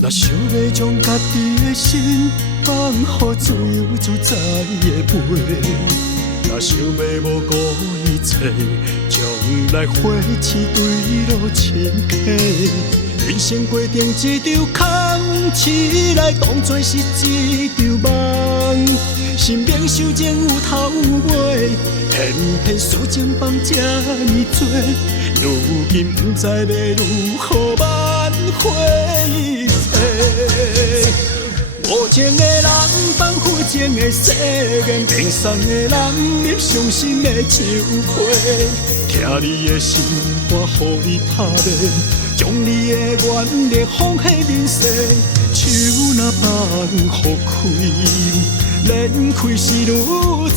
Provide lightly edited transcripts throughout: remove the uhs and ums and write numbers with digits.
若想要将家己的心放予自由自在的飞，若想要无顾一切，将来花痴对路深溪。人生过程一场空，醒来当作是一场梦。心明受情有头有尾，偏偏事情放这呢多，如今不知要如何挽回一切。无情的人放负情的誓言，骗送的人入伤心的树花。听你的心肝，予你拍面，将你的原力放喺人世。手若放予开，连开是愈多。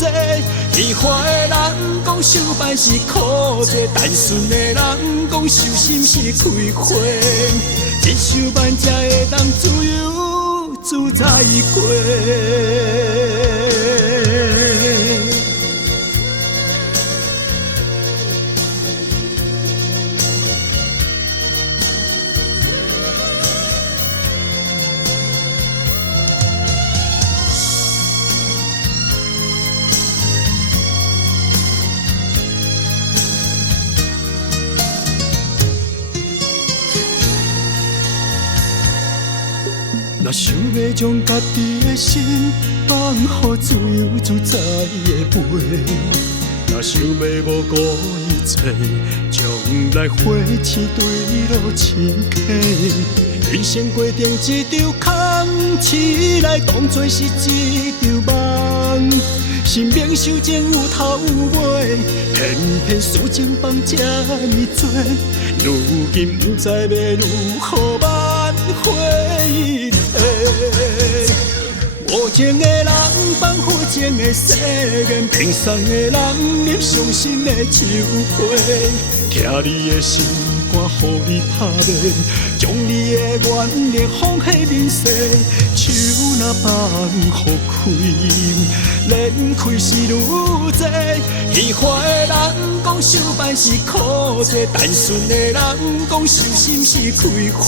喜欢的人讲受办是苦做，单纯的人讲受心是开花。一手办才会当自由自在过。若想要将家己的心放予自由自在的飞，若想要无顾一切，将来花痴对路深溪。人生过程一场空，醒来当作是一场梦。心明受情有头有尾，偏偏事情放这呢多，如今不知要如何挽回一切。无情的人放负情的誓言，骗送的人入伤心的树花。听你的心肝，予你拍面，将你的原力放喺人世。手若放予开，连开是愈多。喜欢的人讲受办是苦做，单纯的人讲受心是开花。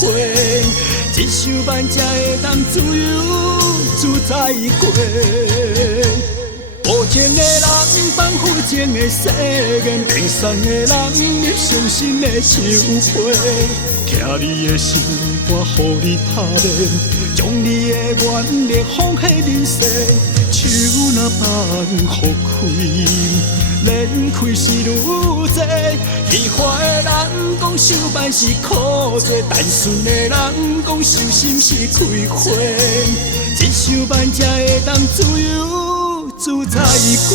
一手办才会当自由自在过。无情的人放负情的誓言，骗送的人入伤心的树花。听你的心肝，予你拍面，将你的原力放喺人世。手若放予开，连开是愈多。喜欢的人讲受办是苦做，单纯的人讲受心是开花。一手办才会当自由自在过。